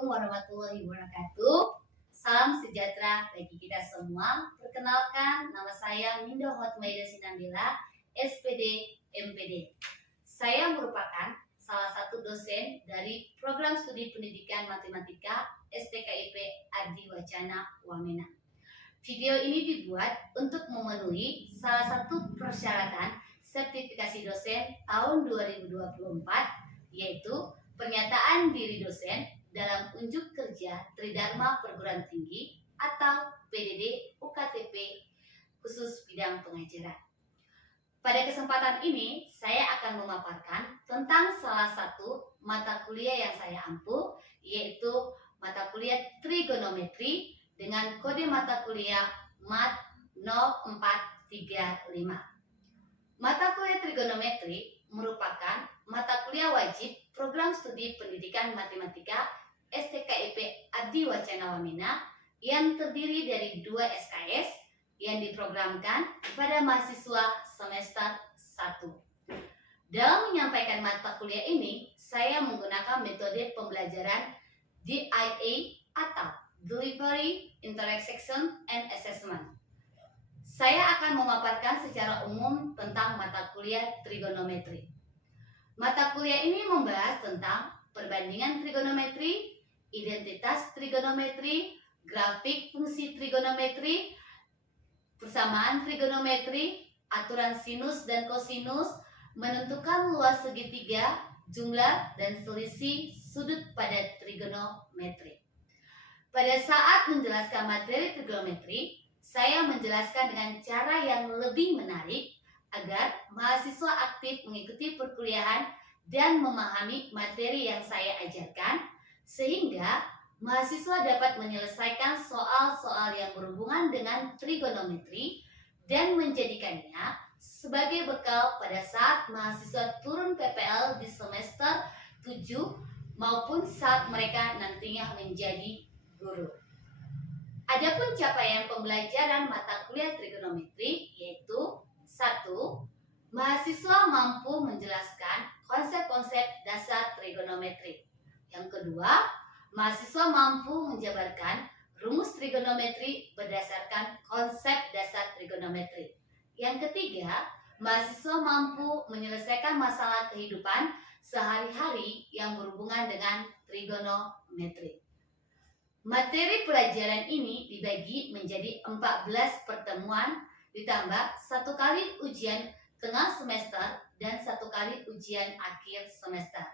Assalamualaikum warahmatullahi wabarakatuh. Salam sejahtera bagi kita semua. Perkenalkan, nama saya Minda Hotmaida Sinambila, SPD MPD. Saya merupakan salah satu dosen dari Program Studi Pendidikan Matematika STKIP Adi Wacana Wamena. Video ini dibuat untuk memenuhi salah satu persyaratan sertifikasi dosen tahun 2024, yaitu pernyataan diri dosen dalam unjuk kerja Tridharma Perguruan Tinggi atau PDD UKTP khusus bidang pengajaran. Pada kesempatan ini, saya akan memaparkan tentang salah satu mata kuliah yang saya ampu, yaitu mata kuliah trigonometri dengan kode mata kuliah MAT 0435. Mata kuliah trigonometri merupakan mata kuliah wajib Program Studi Pendidikan Matematika STKIP Adi Wacana Wamena yang terdiri dari 2 SKS yang diprogramkan kepada mahasiswa semester 1. Dalam menyampaikan mata kuliah ini, saya menggunakan metode pembelajaran DIA atau Delivery, Interaction, and Assessment. Saya akan memaparkan secara umum tentang mata kuliah trigonometri. Mata kuliah ini membahas tentang perbandingan trigonometri, identitas trigonometri, grafik fungsi trigonometri, persamaan trigonometri, aturan sinus dan kosinus, menentukan luas segitiga, jumlah, dan selisih sudut pada trigonometri. Pada saat menjelaskan materi trigonometri, saya menjelaskan dengan cara yang lebih menarik agar mahasiswa aktif mengikuti perkuliahan dan memahami materi yang saya ajarkan, sehingga mahasiswa dapat menyelesaikan soal-soal yang berhubungan dengan trigonometri dan menjadikannya sebagai bekal pada saat mahasiswa turun PPL di semester 7 maupun saat mereka nantinya menjadi guru. Adapun capaian pembelajaran mata kuliah trigonometri yaitu 1. Mahasiswa mampu menjelaskan konsep-konsep dasar trigonometri. Yang kedua, mahasiswa mampu menjabarkan rumus trigonometri berdasarkan konsep dasar trigonometri. Yang ketiga, mahasiswa mampu menyelesaikan masalah kehidupan sehari-hari yang berhubungan dengan trigonometri. Materi pelajaran ini dibagi menjadi 14 pertemuan ditambah 1 kali ujian tengah semester dan 1 kali ujian akhir semester.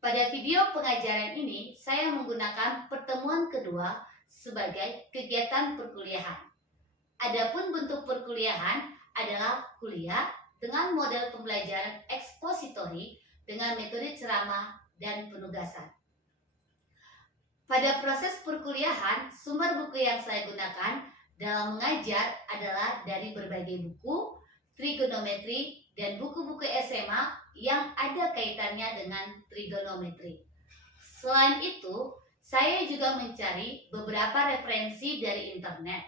Pada video pengajaran ini, saya menggunakan pertemuan kedua sebagai kegiatan perkuliahan. Adapun bentuk perkuliahan adalah kuliah dengan model pembelajaran ekspositori dengan metode ceramah dan penugasan. Pada proses perkuliahan, sumber buku yang saya gunakan dalam mengajar adalah dari berbagai buku, trigonometri, dan buku-buku SMA yang ada kaitannya dengan trigonometri. Selain itu, saya juga mencari beberapa referensi dari internet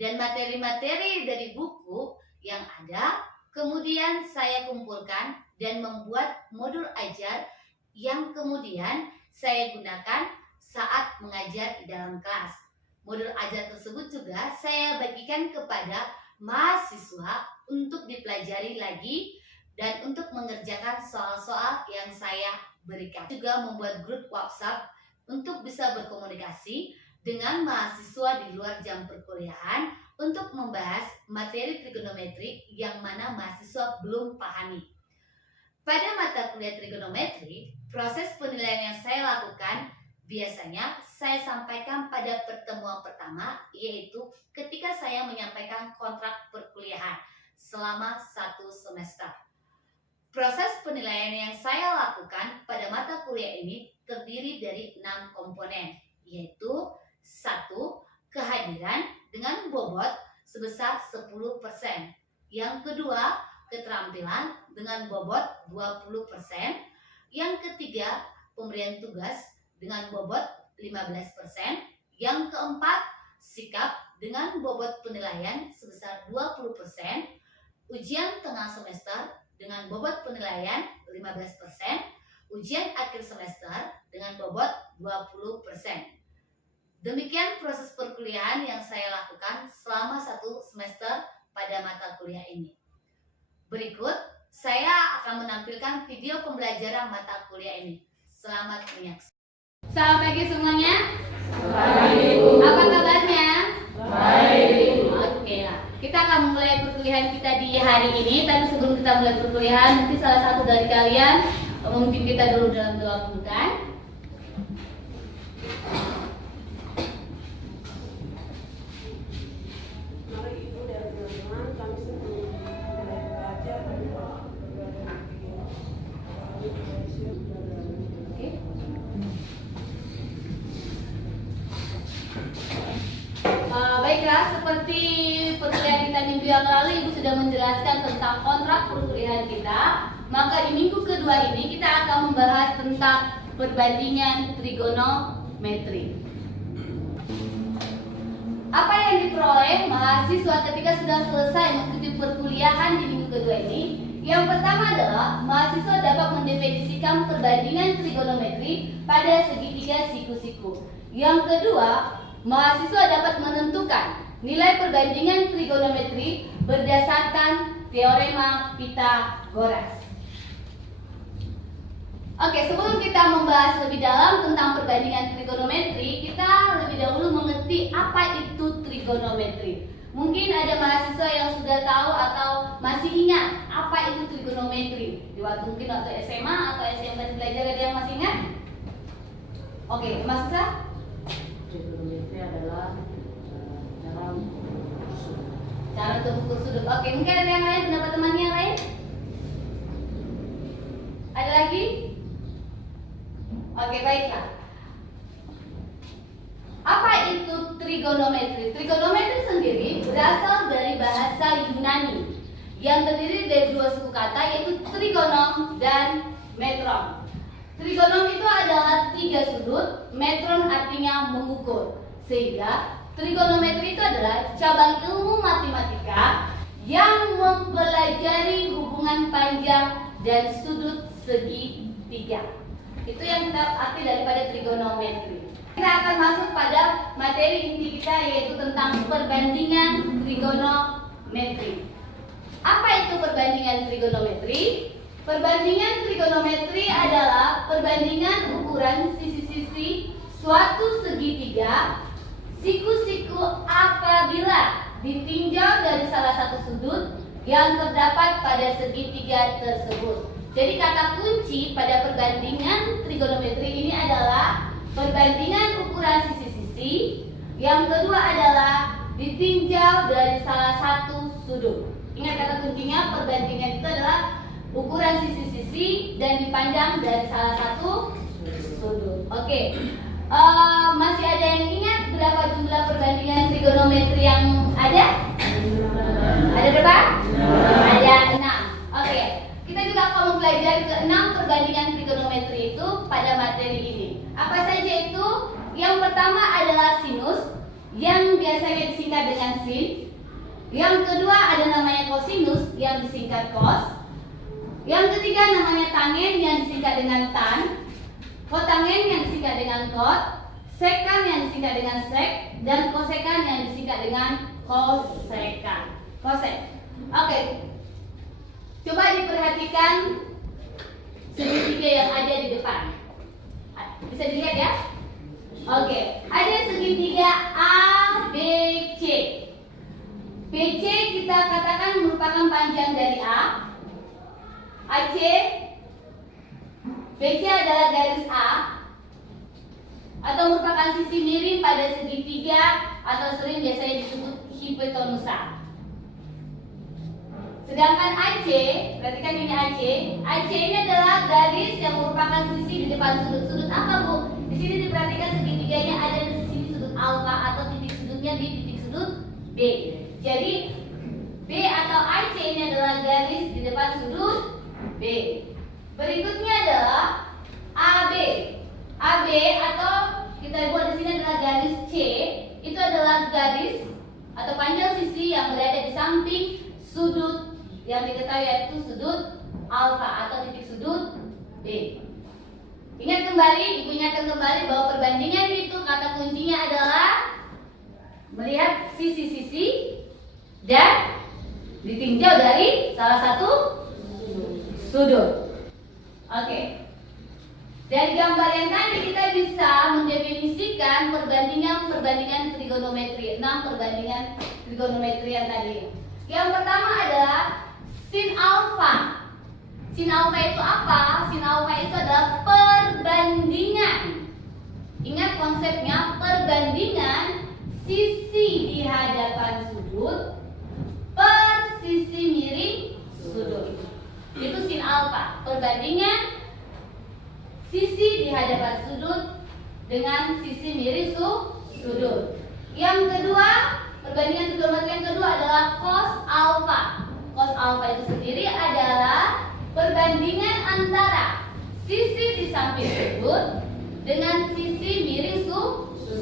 dan materi-materi dari buku yang ada, kemudian saya kumpulkan dan membuat modul ajar yang kemudian saya gunakan saat mengajar di dalam kelas. Modul ajar tersebut juga saya bagikan kepada mahasiswa untuk dipelajari lagi dan untuk mengerjakan soal-soal yang saya berikan. Juga membuat grup WhatsApp untuk bisa berkomunikasi dengan mahasiswa di luar jam perkuliahan untuk membahas materi trigonometri yang mana mahasiswa belum pahami. Pada mata kuliah trigonometri, proses penilaian yang saya lakukan biasanya saya sampaikan pada pertemuan pertama, yaitu ketika saya menyampaikan kontrak perkuliahan selama 1 semester. Proses penilaian yang saya lakukan pada mata kuliah ini terdiri dari 6 komponen, yaitu 1. Kehadiran dengan bobot sebesar 10%. Yang kedua, keterampilan dengan bobot 20%. Yang ketiga, pemberian tugas dengan bobot 15%. Yang keempat, sikap dengan bobot penilaian sebesar 20%. Ujian tengah semester dengan bobot penilaian 15%. ujian akhir semester dengan bobot 20%. Demikian proses perkuliahan yang saya lakukan selama 1 semester pada mata kuliah ini. Berikut, saya akan menampilkan video pembelajaran mata kuliah ini. Selamat menyaksikan. Selamat pagi semuanya. Baik. Apa kabarnya? Baik. Oke lah. Kita akan mulai perkuliahan kita di hari ini. Tapi sebelum kita mulai perkuliahan, nanti salah satu dari kalian memimpin kita dulu dalam doa pembukaan. Baiklah, seperti perkuliahan kita minggu yang lalu, Ibu sudah menjelaskan tentang kontrak perkuliahan kita. Maka di minggu kedua ini kita akan membahas tentang perbandingan trigonometri. Apa yang diperoleh mahasiswa ketika sudah selesai mengikuti perkuliahan di minggu kedua ini? Yang pertama adalah mahasiswa dapat mendefinisikan perbandingan trigonometri pada segitiga siku-siku. Yang kedua, mahasiswa dapat menentukan nilai perbandingan trigonometri berdasarkan teorema Pythagoras. Oke, sebelum kita membahas lebih dalam tentang perbandingan trigonometri, kita lebih dahulu mengerti apa itu trigonometri. Mungkin ada mahasiswa yang sudah tahu atau masih ingat apa itu trigonometri. Mungkin waktu SMA atau SMP belajar, ada yang masih ingat? Oke, Mas Isa? Trigonometri adalah cara mengukur sudut. Cara untuk ukur sudut. Oke, mungkin ada yang lain, pendapat temannya yang lain? Ada lagi? Oke, baiklah. Apa itu trigonometri? Trigonometri sendiri berasal dari bahasa Yunani yang terdiri dari 2 suku kata, yaitu trigonom dan metron. Trigonom itu adalah 3 sudut, metron artinya mengukur. Sehingga trigonometri itu adalah cabang ilmu matematika yang mempelajari hubungan panjang dan sudut segitiga. Itu yang kita arti daripada trigonometri. Kita akan masuk pada materi inti kita, yaitu tentang perbandingan trigonometri. Apa itu perbandingan trigonometri? Perbandingan trigonometri adalah perbandingan ukuran sisi-sisi suatu segitiga siku-siku apabila ditinjau dari salah satu sudut yang terdapat pada segitiga tersebut. Jadi kata kunci pada perbandingan trigonometri ini adalah perbandingan ukuran sisi-sisi. Yang kedua adalah ditinjau dari salah satu sudut. Ingat kata kuncinya, perbandingan itu adalah ukuran sisi-sisi dan dipandang dari salah satu sudut. Oke. Masih ada yang ingat berapa jumlah perbandingan trigonometri yang ada? Ada berapa? Ada 6. Oke. Kita juga akan mempelajari ke-6 perbandingan trigonometri itu pada materi ini. Apa saja itu? Yang pertama adalah sinus, yang biasanya disingkat dengan sin. Yang kedua ada namanya kosinus, yang disingkat cos. Yang ketiga namanya tangen, yang disingkat dengan tan. Kotangen yang disingkat dengan kot. Sekan yang disingkat dengan sek. Dan kosekan yang disingkat dengan kosekan. Kosek. Oke. Coba diperhatikan segitiga yang ada di depan. Bisa dilihat ya? Oke. Ada segitiga A, B, C. BC kita katakan merupakan panjang dari A. AC, BC adalah garis A atau merupakan sisi miring pada segitiga atau sering biasanya disebut hipotenusa. Sedangkan AC, perhatikan ini AC. AC ini adalah garis yang merupakan sisi di depan sudut-sudut apa, Bu? Di sini diperhatikan segitiganya ada di sini sudut alfa atau titik sudutnya di titik sudut B. Jadi B atau AC ini adalah garis di depan sudut B. Berikutnya adalah AB. AB atau kita buat di sini adalah garis C. Itu adalah garis atau panjang sisi yang berada di samping sudut yang diketahui yaitu sudut alfa atau titik sudut B. kembali, Ibu ingatkan kembali bahwa perbandingan itu kata kuncinya adalah melihat sisi-sisi dan ditinjau dari salah satu sudut. Oke. Dari gambar yang tadi kita bisa mendefinisikan perbandingan trigonometri, 6 perbandingan trigonometri yang tadi. Yang pertama adalah sin alfa. Sin alfa itu apa? Sin alfa itu adalah perbandingan. Ingat konsepnya, perbandingan sisi di hadapan sudut per sisi miring sudut. Itu sin alfa, perbandingan sisi di hadapan sudut dengan sisi miring sudut. Yang kedua, perbandingan trigonometri yang kedua adalah cos alfa. Cos alfa itu sendiri adalah perbandingan antara sisi di samping sudut dengan sisi miring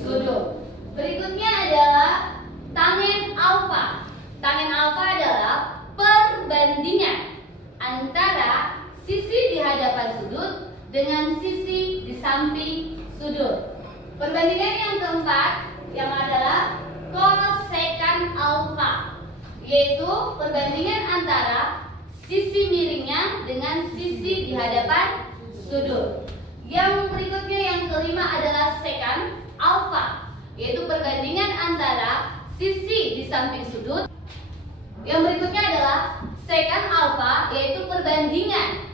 sudut. Berikutnya adalah tangen alfa. Tangen alfa adalah perbandingan antara sisi di hadapan sudut dengan sisi di samping sudut. Perbandingan yang keempat yang adalah kosekan alfa, yaitu perbandingan antara sisi miringnya dengan sisi di hadapan sudut. Yang berikutnya yang kelima adalah sekan alfa, yaitu perbandingan antara sisi di samping sudut. Yang berikutnya adalah sekan alfa, yaitu perbandingan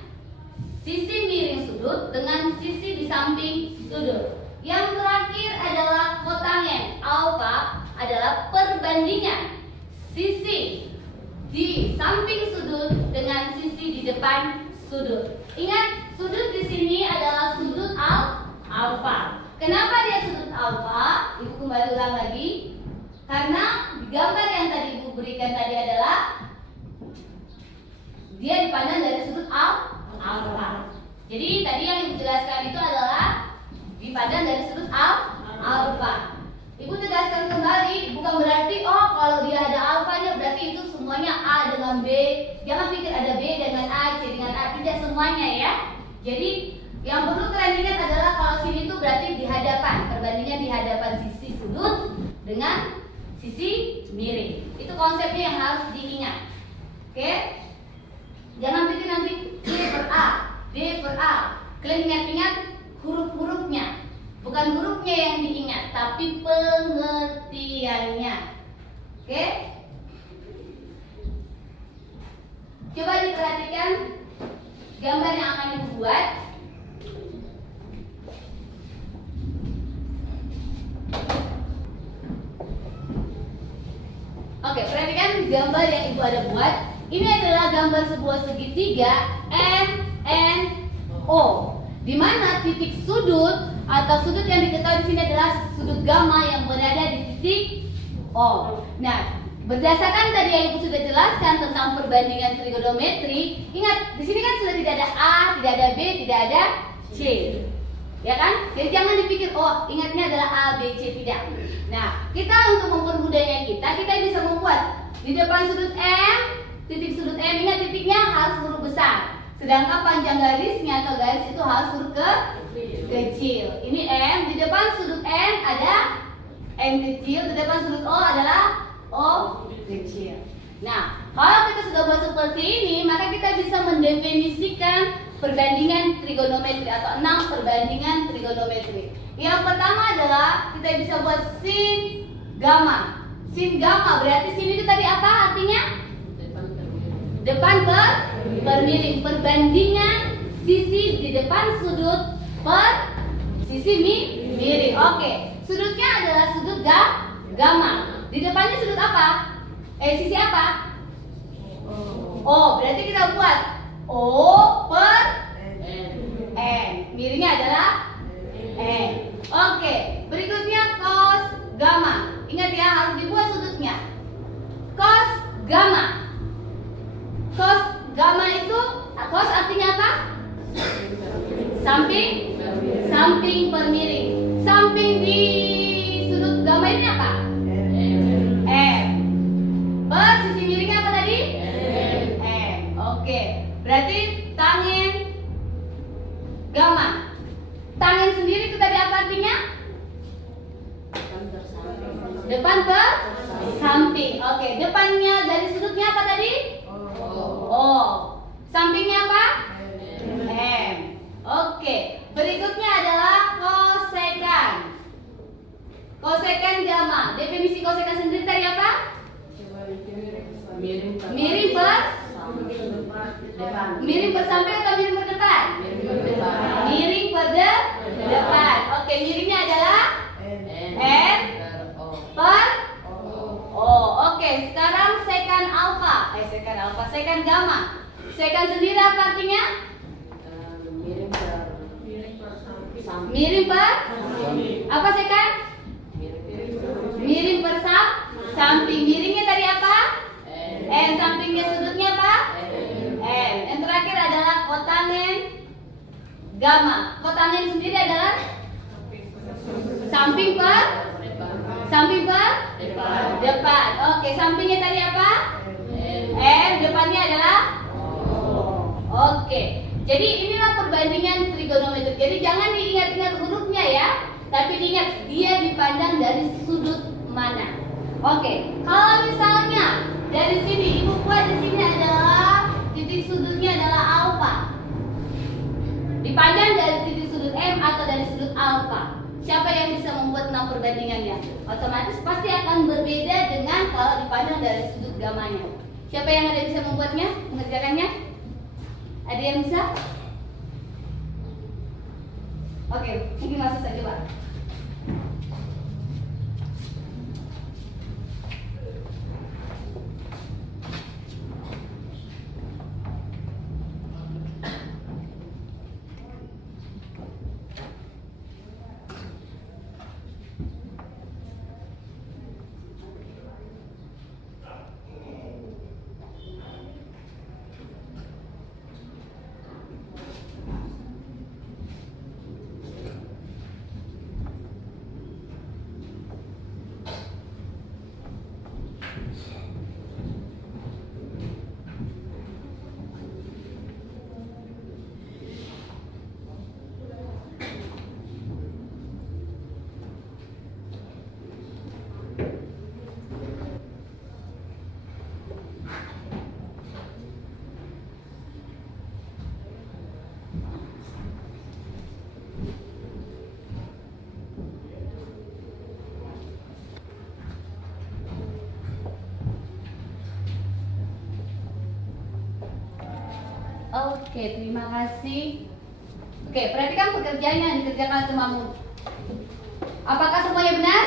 sisi miring sudut dengan sisi di samping sudut. Yang terakhir adalah kotangen alfa, adalah perbandingan sisi di samping sudut dengan sisi di depan sudut. Ingat, sudut di sini adalah sudut alfa. Kenapa dia sudut alfa? Ibu kembali ulang lagi. Karena di gambar yang tadi Ibu berikan tadi adalah dia dipandang dari sudut alfa. Jadi tadi yang Ibu jelaskan itu adalah dipandang dari sudut alfa. Ibu tegaskan kembali, bukan berarti kalau dia ada alfanya berarti itu semuanya A dengan B. Jangan pikir ada B dengan A, C dengan A, tidak semuanya ya. Jadi yang perlu kalian ingat adalah kalau sini itu berarti di hadapan, perbandingan di hadapan sisi sudut dengan sisi miring. Itu konsepnya yang harus diingat. Oke? Jangan pikir nanti D per A, D per A. Kalian ingat-ingat huruf-hurufnya. Bukan hurufnya yang diingat, tapi pengertiannya. Oke? Coba diperhatikan gambar yang akan Ibu buat. Oke, perhatikan gambar yang Ibu ada buat. Ini adalah gambar sebuah segitiga MNO, di mana titik sudut atau sudut yang diketahui di sini adalah sudut gamma yang berada di titik O. Nah, berdasarkan tadi yang Ibu sudah jelaskan tentang perbandingan trigonometri, ingat di sini kan sudah tidak ada A, tidak ada B, tidak ada C, ya kan? Jadi jangan dipikir ingatnya adalah A, B, C, tidak. Nah, kita untuk mempermudahnya kita bisa membuat di depan sudut M, titik sudut M, ingat titiknya harus huruf besar. Sedangkan panjang garisnya atau garis itu harus huruf kecil. Ini M, di depan sudut M ada M kecil, di depan sudut O adalah O kecil. Nah, kalau kita sudah buat seperti ini, maka kita bisa mendefinisikan perbandingan trigonometri atau 6 perbandingan trigonometri. Yang pertama adalah kita bisa buat sin gamma. Sin gamma berarti sin itu tadi apa artinya? Depan per miring. Perbandingan sisi di depan sudut per sisi miring. Oke, sudutnya adalah sudut gamma. Di depannya sudut apa? Sisi apa? O. Berarti kita buat O per N. Miringnya adalah N. Oke, berikutnya cos gamma. Ingat ya, harus dibuat sudutnya. Cos gamma. Cos gamma itu, cos artinya apa? Samping per miring. Samping di sudut gamma ini apa? M. Per sisi miringnya apa tadi? M. Oke, berarti tangen gamma. Tangen per samping atau miring per depan? Miring per depan. Oke, miringnya adalah N per O. Oke, sekarang secant alpha. Secant gamma. Secant sendiri apa artinya? Miring per apa secant? Miring per samping. Miringnya tadi apa? N. Sampingnya sudutnya apa? N. Yang terakhir adalah kotangen gamma. Kotangen sendiri adalah samping per depan. Oke, sampingnya tadi apa? N. Depannya adalah Oke. Jadi inilah perbandingan trigonometri. Jadi jangan diingat-ingat hurufnya ya, tapi diingat dia dipandang dari sudut mana. Oke. Kalau misalnya dari sini ibu buat di sini adalah titik sudutnya adalah alfa. Dipandang dari titik sudut M atau dari sudut alfa. Siapa yang bisa membuat 6 perbandingannya? Otomatis pasti akan berbeda dengan kalau dipandang dari sudut gamanya. Siapa yang ada bisa membuatnya, mengerjakannya? Ada yang bisa? Oke, mungkin masuk saja Pak. Oke, terima kasih. Oke, perhatikan pekerjaan yang dikerjakan temamu. Apakah semuanya benar?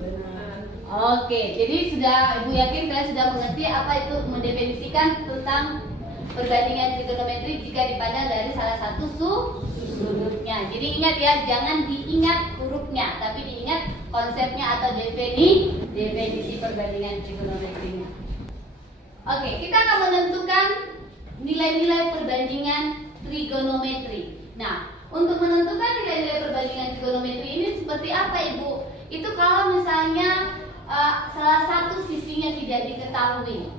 Benar. Oke, jadi Ibu yakin kalian sudah mengerti apa itu mendefinisikan tentang perbandingan trigonometri jika dipandang dari salah satu sudutnya. Jadi ingat ya, jangan diingat hurufnya, tapi diingat konsepnya atau definisi perbandingan trigonometrinya. Oke, kita akan menentukan nilai-nilai perbandingan trigonometri. Nah, untuk menentukan nilai-nilai perbandingan trigonometri ini seperti apa Ibu? Itu kalau misalnya salah satu sisinya tidak diketahui.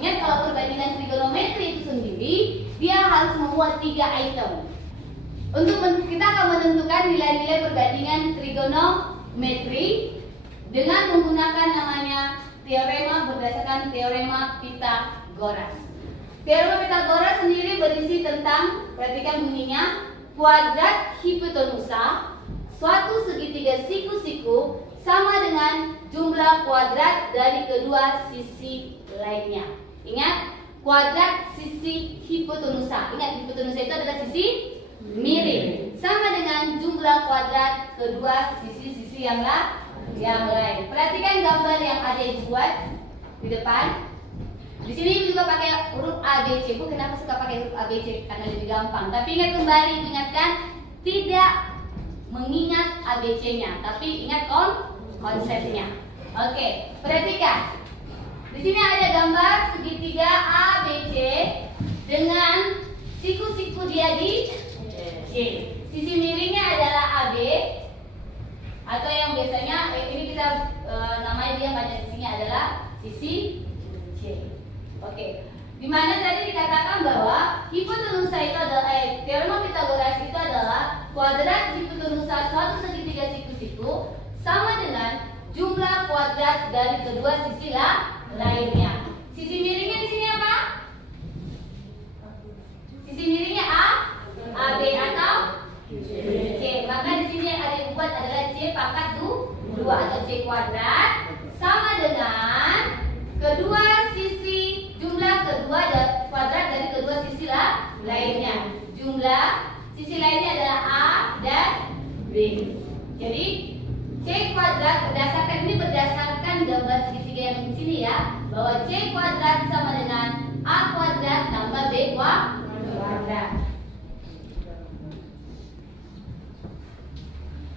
Ingat kalau perbandingan trigonometri itu sendiri, dia harus membuat 3 item. Kita akan menentukan nilai-nilai perbandingan trigonometri dengan menggunakan namanya teorema berdasarkan teorema Pythagoras. Teorema Pythagoras sendiri berisi tentang, perhatikan bunyinya, kuadrat hipotenusa suatu segitiga siku-siku sama dengan jumlah kuadrat dari kedua sisi lainnya. Ingat, kuadrat sisi hipotenusa. Ingat, hipotenusa itu adalah sisi miring. Sama dengan jumlah kuadrat kedua sisi-sisi yang lain. Perhatikan gambar yang ada dibuat di depan. Di sini juga pakai huruf A, B, C. Bu, kenapa suka pakai huruf A, B, C? Karena lebih gampang. Tapi ingat kembali, ingatkan tidak mengingat A, B, C-nya, tapi ingat konsepnya. Oke, perhatikan. Di sini ada gambar segitiga A, B, C dengan siku-siku dia di C. Sisi miringnya adalah AB atau yang biasanya ini kita namanya dia pada sisinya adalah sisi C. Oke, dimana tadi dikatakan bahwa hipotenusa itu adalah teorema Pythagoras itu adalah kuadrat hipotenusa suatu segitiga siku-siku sama dengan jumlah kuadrat dari kedua sisi lainnya. Sisi miringnya di sini apa? Sisi miringnya AB atau C. Maka di sini yang ada dibuat adalah C pangkat 2 atau C kuadrat sama kedua sisi jumlah kedua kuadrat dari kedua sisi lainnya. lainnya. Jumlah sisi lainnya adalah A dan B. Jadi C kuadrat berdasarkan gambar segitiga yang di sini ya, bahwa C kuadrat sama dengan A kuadrat tambah B kuadrat.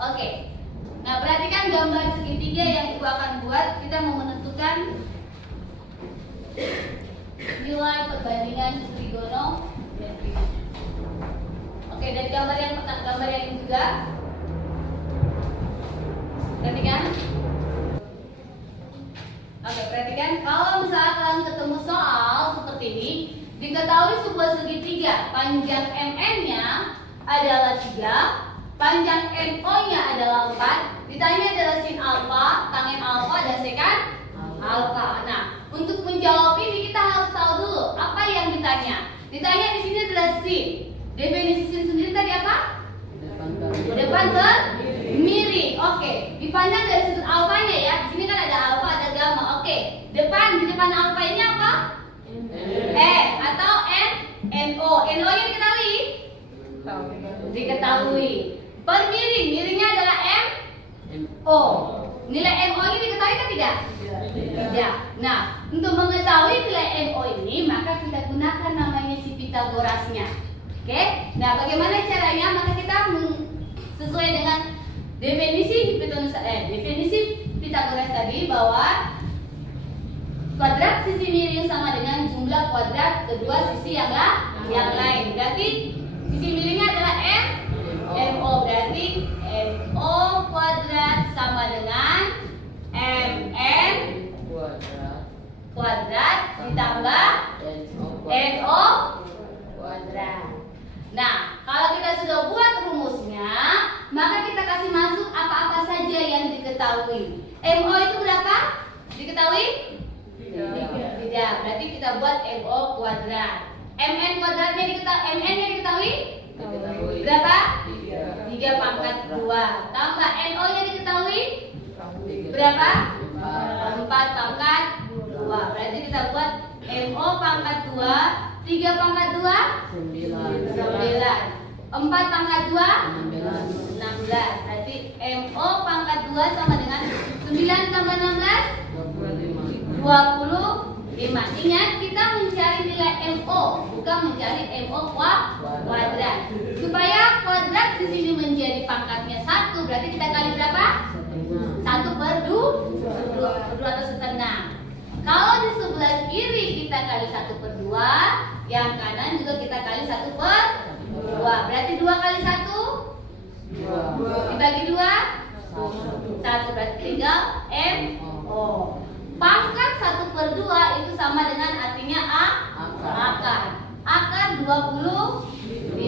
Oke. Nah, perhatikan gambar segitiga yang Ibu akan buat. Kita mau menentukan nilai perbandingan trigonometri. Oke, dari gambar yang ini juga. Perhatikan. Oke, perhatikan. Kalau misalnya kalian ketemu soal seperti ini, diketahui sebuah segitiga panjang MN-nya adalah 3, panjang NO-nya adalah 4, ditanya adalah sin alfa, tangen alfa, dan sekan alfa. Nah, untuk menjawab ini kita harus tahu dulu apa yang ditanya. Ditanya di sini adalah sin. Definisi sin sendiri tadi apa? Depan ke miring. Oke, dipandang dari sudut alfanya ya. Di sini kan ada alfa, ada gamma. Oke, di depan alfa ini apa? Atau NO. NO-nya diketahui? Diketahui. Per miring, miringnya adalah MO. Nilai MO-nya diketahui kan tidak? Tidak. Nah, untuk mengetahui nilai MO ini, maka kita gunakan namanya si Pitagorasnya. Oke? Nah, bagaimana caranya? Maka kita sesuai dengan definisi Pitagoras tadi, bahwa kuadrat sisi miring sama dengan jumlah kuadrat kedua sisi yang lain. Berarti sisi miringnya adalah MO. Berarti MO kuadrat sama dengan MN kuadrat ditambah NO kuadrat. Nah, kalau kita sudah buat rumusnya, maka kita kasih masuk apa-apa saja yang diketahui. MO itu berapa? Diketahui? Tidak. Berarti kita buat MO kuadrat. MN kuadratnya diketahui? MN-nya diketahui? Berapa? 3 pangkat 2. Tambah NO-nya diketahui? Berapa? 4 pangkat 2. Berarti kita buat MO pangkat 2, 3 pangkat 2 9, 4 pangkat 2 16. Berarti MO pangkat 2 sama dengan 9 tambah 16 25. Ingat, kita mencari nilai MO, bukan mencari MO kuadrat. Supaya kuadrat di sini menjadi pangkatnya 1, berarti kita kali berapa? 1/2 atau setengah. Kalau di sebelah kiri kita kali 1/2, yang kanan juga kita kali 1/2. Berarti 2 kali 1 dibagi 2 1. Berarti tinggal MO. Pangkat 1/2 itu sama dengan artinya akar. Akar 25.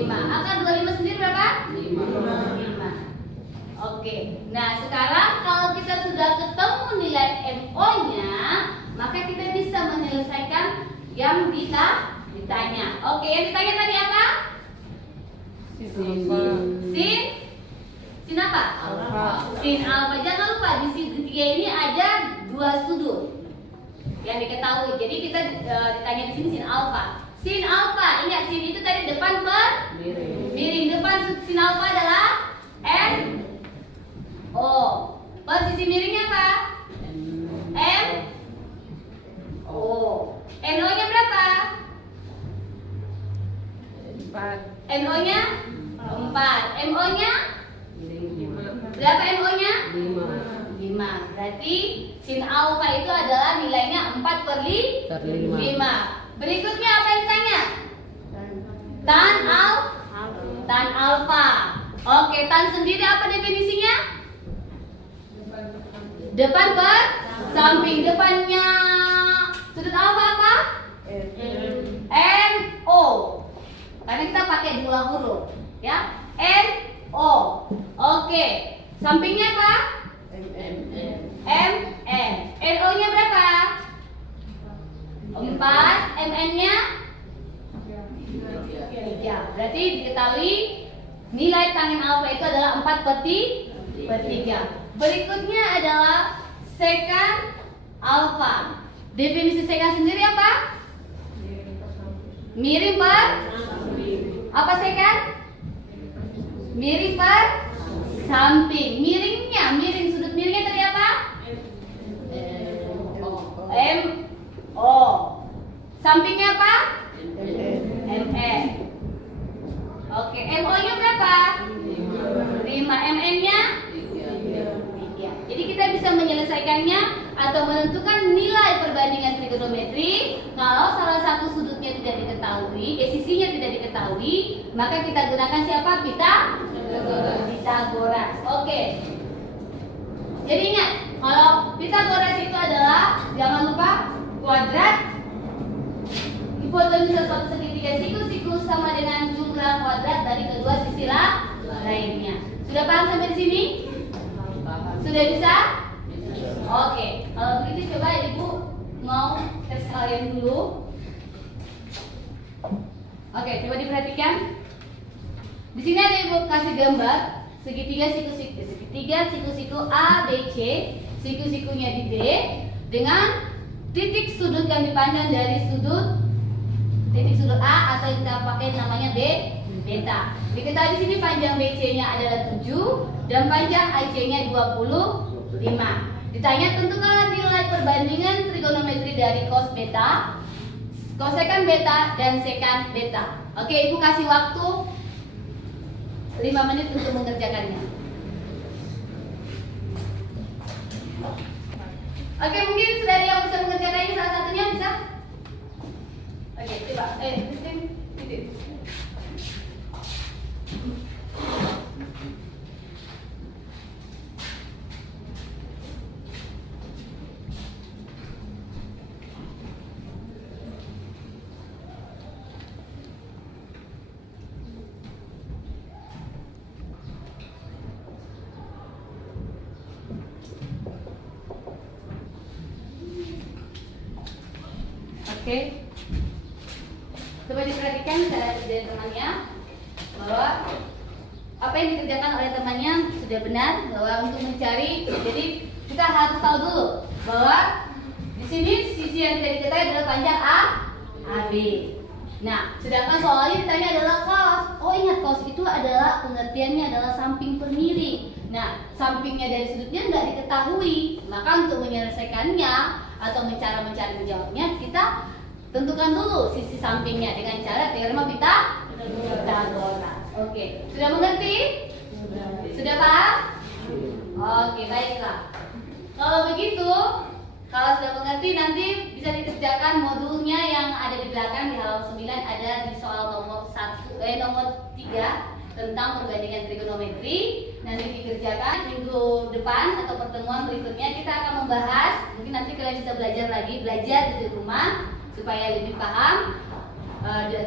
Akar 25 sendiri berapa? 5. Oke. Nah, sekarang kalau kita sudah ketemu nilai MO-nya, maka kita bisa menyelesaikan yang ditanya. Oke, yang ditanya tadi apa? Sin apa? Alfa. Sin alfa. Jangan lupa di segitiga ini ada 2 sudut yang diketahui. Jadi kita ditanya di sini sin alfa. Sin alfa, ingat sin itu tadi depan per miring. Depan sin alfa adalah NO. Posisi miringnya apa? MO. NO-nya berapa? 4. NO-nya 4. MO-nya berapa? MO-nya 5. Berarti sin alfa itu adalah nilainya 4/5. Berikutnya apa yang ditanya? Tan alfa. Oke, tan sendiri apa definisinya? Depan per samping. Depannya sudut alfa apa? NO. Karena kita pakai 2 huruf, ya. NO. Oke. Sampingnya apa? MN. NO-nya berapa? 4. MN-nya 3. Berarti diketahui nilai tangen alfa itu adalah 4/3. Berikutnya adalah sekan alfa. Definisi sekan sendiri apa? Miring per Apa secant? Miring per samping. Miring sudut miringnya tadi apa? MO. Sampingnya apa? MN. Oke, MO-nya berapa? 5. MN-nya 3. Jadi kita bisa menyelesaikannya atau menentukan nilai perbandingan trigonometri kalau salah satu sudutnya tidak diketahui, sisinya tidak diketahui, maka kita gunakan siapa? Pitagoras. Oke. Jadi ingat, kalau Pitagoras itu adalah, jangan lupa, kuadrat hipotenuse suatu segitiga siku sama dengan jumlah kuadrat dari kedua sisi lainnya. Sudah paham sampai di sini? Sudah bisa? Oke. Kalau begitu coba Ibu mau tes kalian dulu. Oke, coba diperhatikan. Di sini ada Ibu kasih gambar segitiga siku-siku A, B, C, siku-sikunya di D dengan titik sudut yang dipandang dari titik sudut A atau kita pakai namanya beta. Diketahui di sini panjang BC-nya adalah 7 dan panjang AC-nya 25. Ditanya tentukan nilai perbandingan trigonometri dari cos beta, kosekan beta dan sekan beta. Oke, Ibu kasih waktu 5 menit untuk mengerjakannya. Oke, mungkin sudah ada yang bisa mengerjakannya, salah satunya bisa? Oke, coba. Christine, titik. Oke, coba diperhatikan dari temannya bahwa apa yang dikerjakan oleh temannya sudah benar, bahwa untuk mencari, jadi kita harus tahu dulu bahwa di sini sisi yang tidak diketahui adalah panjang AB. Nah, sedangkan soalnya ditanya adalah cos. Oh, ingat cos itu adalah pengertiannya adalah samping per miring. Nah, sampingnya dari sudutnya nggak diketahui, maka untuk menyelesaikannya atau cara mencari menjawabnya kita tentukan dulu sisi sampingnya dengan cara teorema Pitagoras. Oke, sudah mengerti? Sudah paham? Oke, baiklah. Kalau begitu, kalau sudah mengerti nanti bisa dikerjakan modulnya yang ada di belakang di halaman 9, ada di soal nomor 3 tentang perbandingan trigonometri. Nanti dikerjakan minggu depan atau pertemuan berikutnya kita akan membahas. Mungkin nanti kalian bisa belajar di rumah supaya lebih paham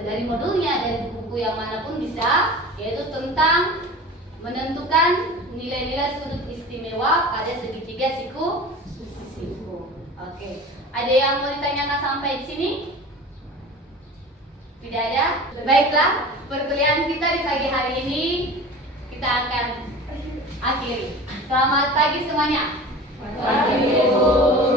dari modulnya, dari buku yang manapun bisa, yaitu tentang menentukan nilai-nilai sudut istimewa pada segitiga siku. Oke, ada yang mau ditanyakan sampai di sini? Tidak ada? Baiklah, perkuliahan kita di pagi hari ini kita akan akhiri. Selamat pagi semuanya. Pagi, Bu.